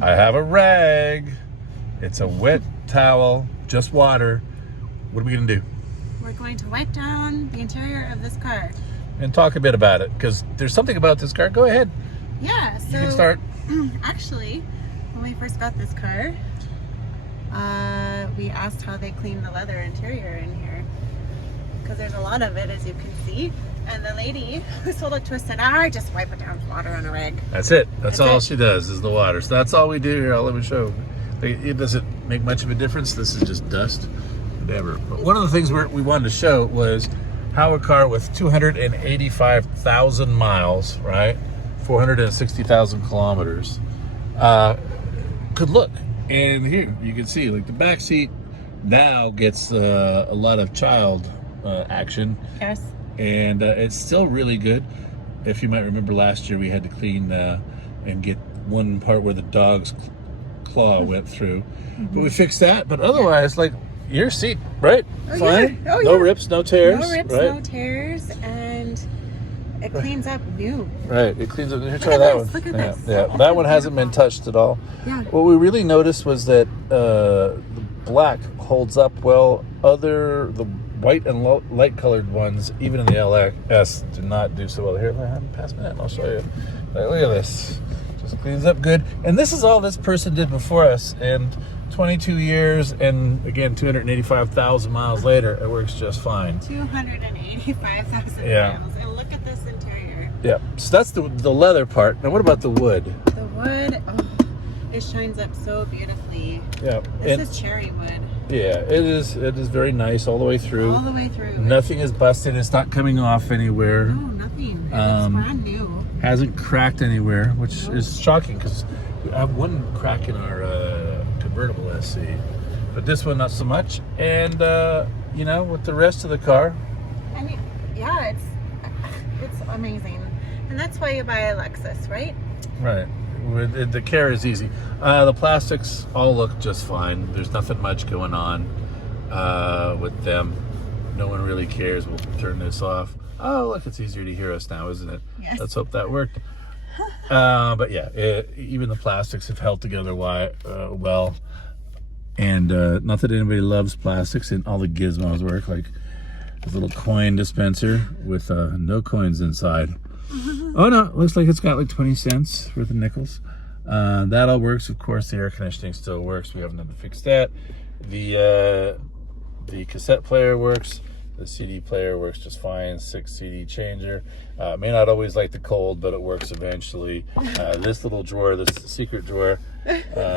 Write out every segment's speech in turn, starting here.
I have a rag. It's a wet towel, just water. What are we gonna do? We're going to wipe down the interior of this car. And talk a bit about it, because there's something about this car. Go ahead. Yeah, so You can start. Actually, when we first got this car, we asked how they clean the leather interior in here, because there's a lot of it, as you can see. And the lady who sold it to us said, just wipe it down with water on a rag. That's it. That's all she does is the water. So that's all we do here. I'll let me show. It doesn't make much of a difference. This is just dust. Whatever. But one of the things we wanted to show was how a car with 285,000 miles, right? 460,000 kilometers, could look. And here you can see, like, the back seat now gets a lot of child action. Yes. And it's still really good. If you might remember last year, we had to clean and get one part where the dog's claw went through. But we fixed that. But otherwise, like, your seat, right? Fine. Yeah. Oh, no rips, no tears. No rips, right? no tears, and it cleans up new. Right, it cleans up. Here, try that one. Look at Yeah, this. yeah. That one hasn't been touched at all. Yeah. What we really noticed was that the black holds up well. The white and light colored ones, even in the LS, do not do so well. Here, pass me that and I'll show you. Look at this. Just cleans up good. And this is all this person did before us. And 22 years and, again, 285,000 miles later, it works just fine. 285,000 Yeah. miles. And look at this interior. Yeah. So that's the leather part. Now, what about the wood? The wood, it shines up so beautifully. Yeah. This is cherry wood. Yeah, it is very nice all the way through. All the way through. Nothing is busted. It's not coming off anywhere. No, nothing. It's brand new. Hasn't cracked anywhere, which is shocking because we have one crack in our convertible SC, but this one not so much. And you know, with the rest of the car, I mean, yeah, it's amazing, and that's why you buy a Lexus, right? right? The care is easy. The plastics all look just fine. There's nothing much going on with them. No one really cares. We'll turn this off. Oh, look, it's easier to hear us now, isn't it? Yes. Let's hope that worked. But yeah, even the plastics have held together well. And not that anybody loves plastics, and all the gizmos work, like this little coin dispenser with no coins inside. Oh no, looks like it's got like 20 cents worth of nickels. That all works. Of course, the air conditioning still works. We haven't had to fix that. The cassette player works. The CD player works just fine. 6 CD changer. May not always like the cold, but it works eventually. This little drawer, this secret drawer,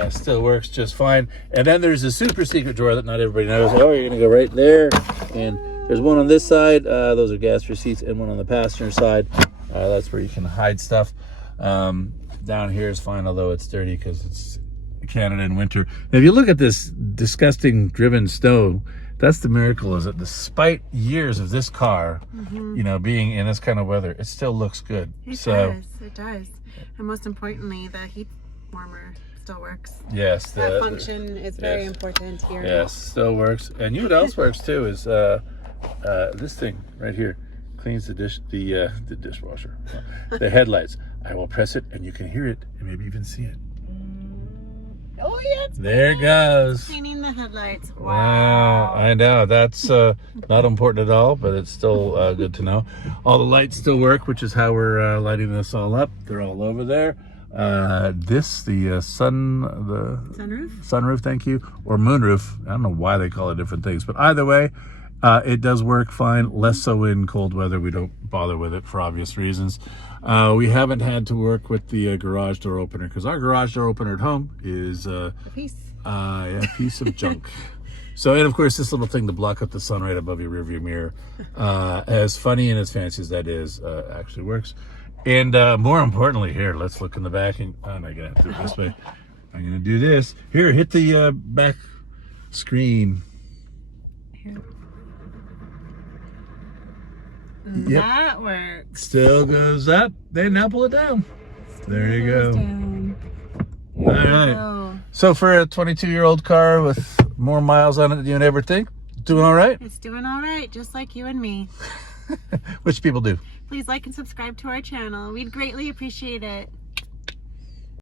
still works just fine. And then there's a super secret drawer that not everybody knows. Oh, you're gonna go right there. And there's one on this side. Those are gas receipts, and one on the passenger side. That's where you can hide stuff. Down here is fine, although it's dirty because it's Canada in winter. Now, if you look at this disgusting driven snow, that's the miracle, is that despite years of this car, you know, being in this kind of weather, it still looks good. It does. And most importantly, the heat warmer still works. Yes. That function is very important here. Yes, still works. And you know what else works too is this thing right here. Cleans the dishwasher, the headlights. I will press it and you can hear it and maybe even see it. Oh yeah, there it goes. Cleaning the headlights. Wow, I know. That's not important at all, but it's still good to know. All the lights still work, which is how we're lighting this all up. They're all over there. The sunroof, thank you, or moonroof. I don't know why they call it different things, but either way, it does work fine. Less so in cold weather. We don't bother with it for obvious reasons. We haven't had to work with the garage door opener because our garage door opener at home is a piece of junk. So, and of course, this little thing to block up the sun right above your rearview mirror, as funny and as fancy as that is, actually works. And more importantly, here, let's look in the back. And I'm not gonna have to do it this way. I'm gonna do this. Here, hit the back screen. Here. Yep. That works. Still goes up. Then now pull it down. There you go. All right. So for a 22-year-old car with more miles on it than you'd ever think, doing all right? It's doing all right, just like you and me. Which people do. Please like and subscribe to our channel. We'd greatly appreciate it.